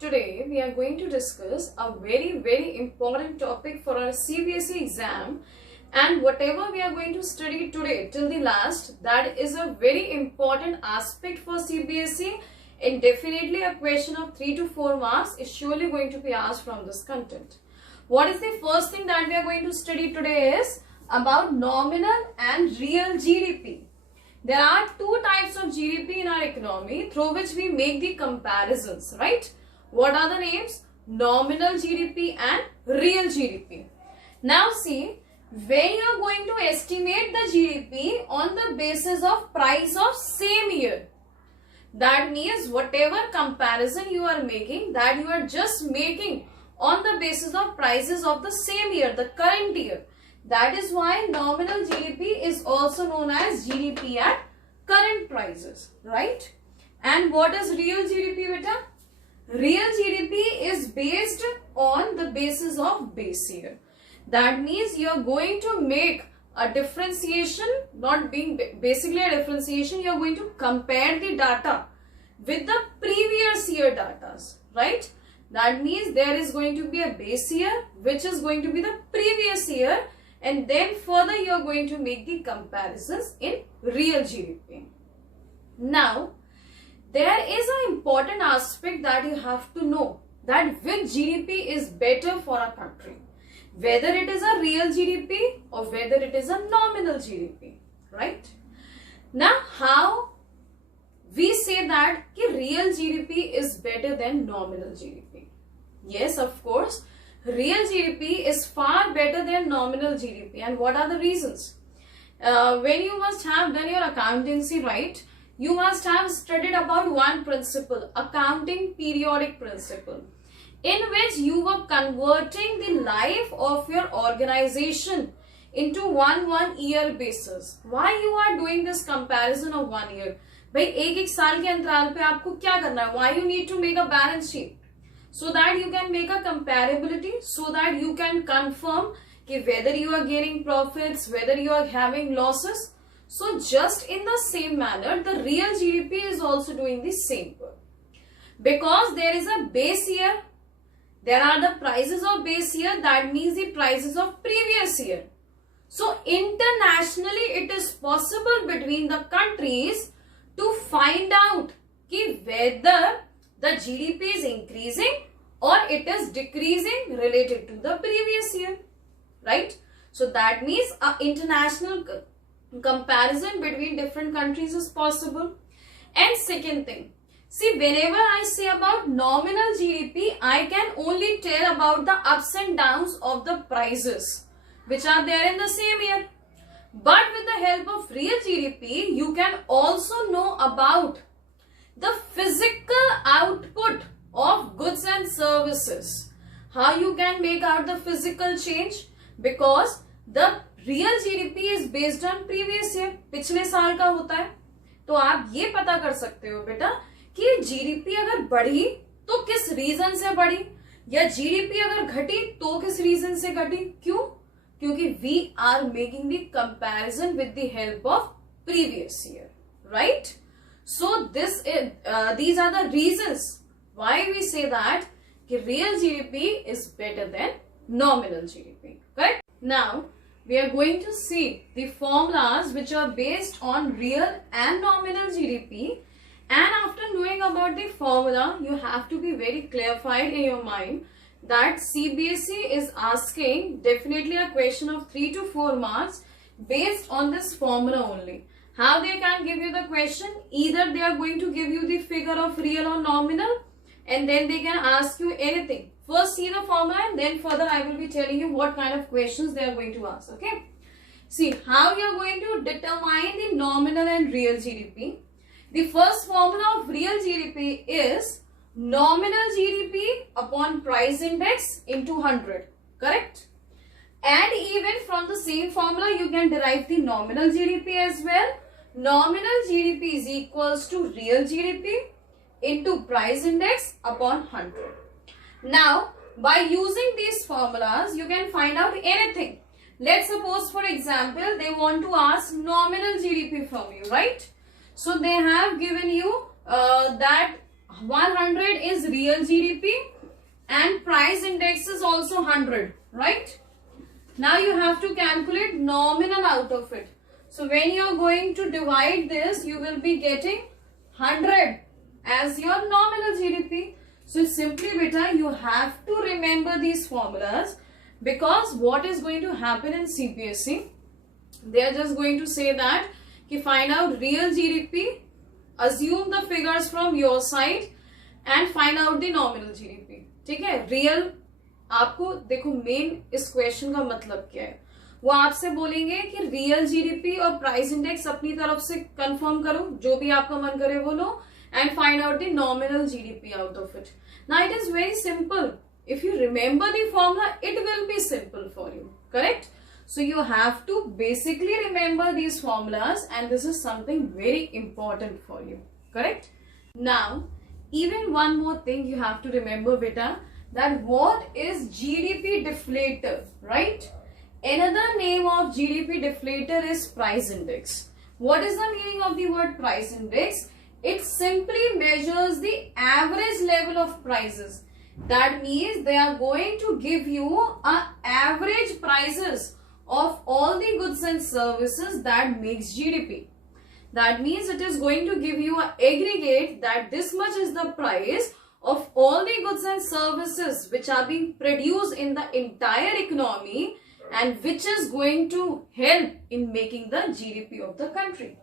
Today we are going to discuss a very important topic for our CBSE exam, and whatever we are going to study today till the last, that is a very important aspect for CBSE, and definitely a question of 3 to 4 marks is surely going to be asked from this content. What is the first thing that we are going to study today is about nominal and real GDP. There are two types of GDP in our economy through which we make the comparisons, right? What are the names? Nominal GDP and real GDP. Now see, when you are going to estimate the GDP on the basis of price of same year, that means whatever comparison you are making, that you are just making on the basis of prices of the same year, the current year. That is why nominal GDP is also known as GDP at current prices, right? And what is real GDP, beta? Real GDP is based on the basis of base year. That means you are going to make a differentiation, not being basically a differentiation, you are going to compare the data with the previous year data, right? That means there is going to be a base year which is going to be the previous year, and then further you are going to make the comparisons in real GDP. Now, there is an important aspect that you have to know, that which GDP is better for a country, whether it is a real GDP or whether it is a nominal GDP, right? Now, how we say that real GDP is better than nominal GDP? Yes, of course, real GDP is far better than nominal GDP. And what are the reasons? When you must have done your accountancy, right, you must have studied about one principle, accounting periodic principle, in which you were converting the life of your organization into one year basis. Why you are doing this comparison of 1 year? भाई एक साल के अंतराल पे आपको क्या करना है? Why you need to make a balance sheet? So that you can make a comparability, so that you can confirm whether you are gaining profits, whether you are having losses. So just in the same manner, the real GDP is also doing the same work. Because there is a base year, there are the prices of base year, that means the prices of previous year. So internationally it is possible between the countries to find out whether the GDP is increasing or it is decreasing related to the previous year, right? So that means an international comparison between different countries is possible. And second thing, see, whenever I say about nominal GDP, I can only tell about the ups and downs of the prices which are there in the same year. But with the help of real GDP, you can also know about the physical output of goods and services. How you can make out the physical change? Because the real GDP is based on previous year, पिछले साल का होता है. तो आप ये पता कर सकते हो बेटा कि GDP अगर बढ़ी तो किस रीजन से बढ़ी, या GDP अगर घटी तो किस रीजन से घटी. क्यों? क्योंकि we are making the comparison with the help of previous year, right? So this is these are the reasons why we say that real GDP is better than nominal GDP, correct? Now we are going to see the formulas which are based on real and nominal GDP, and after knowing about the formula, you have to be very clarified in your mind that CBSE is asking definitely a question of 3 to 4 marks based on this formula only. How they can give you the question? Either they are going to give you the figure of real or nominal, and then they can ask you anything. First see the formula, and then further I will be telling you what kind of questions they are going to ask, okay? See how you are going to determine the nominal and real GDP. The first formula of real GDP is nominal GDP upon price index into 100, correct? And even from the same formula you can derive the nominal GDP as well. Nominal GDP is equals to real GDP into price index upon 100. Now, by using these formulas, you can find out anything. Let's suppose, for example, they want to ask nominal GDP from you, right? So they have given you that 100 is real GDP and price index is also 100, right? Now you have to calculate nominal out of it. So when you are going to divide this, you will be getting 100 as your nominal GDP. So simply beta, you have to remember these formulas, because what is going to happen in CPSC, they are just going to say that कि find out real GDP, assume the figures from your side and find out the nominal GDP. ठीक है, real आपको देखो main इस question का मतलब क्या है, वो आपसे बोलेंगे कि रियल जीडीपी और प्राइस इंडेक्स अपनी तरफ से कंफर्म करो, जो भी आपका मन करे वो लो, and find out the nominal GDP out of it. Now it is very simple. If you remember the formula, it will be simple for you, correct? So you have to basically remember these formulas, and this is something very important for you, correct? Now, even one more thing you have to remember, beta, that what is GDP deflator, right? Another name of GDP deflator is price index. What is the meaning of the word price index? It simply measures the average level of prices. That means they are going to give you an average prices of all the goods and services that makes GDP. That means it is going to give you an aggregate that this much is the price of all the goods and services which are being produced in the entire economy, and which is going to help in making the GDP of the country.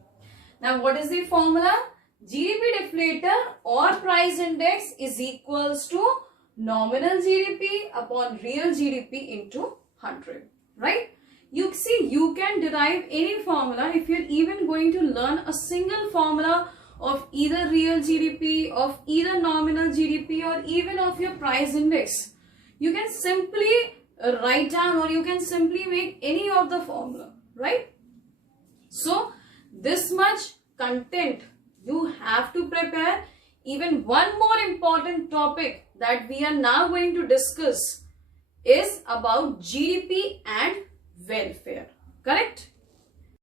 Now what is the formula? GDP deflator or price index is equals to nominal GDP upon real GDP into 100, right? You see, you can derive any formula if you're even going to learn a single formula of either real GDP, of either nominal GDP, or even of your price index. You can simply write down, or you can simply make any of the formula, right? So this much content you have to prepare. Even one more important topic that we are now going to discuss is about GDP and welfare, correct?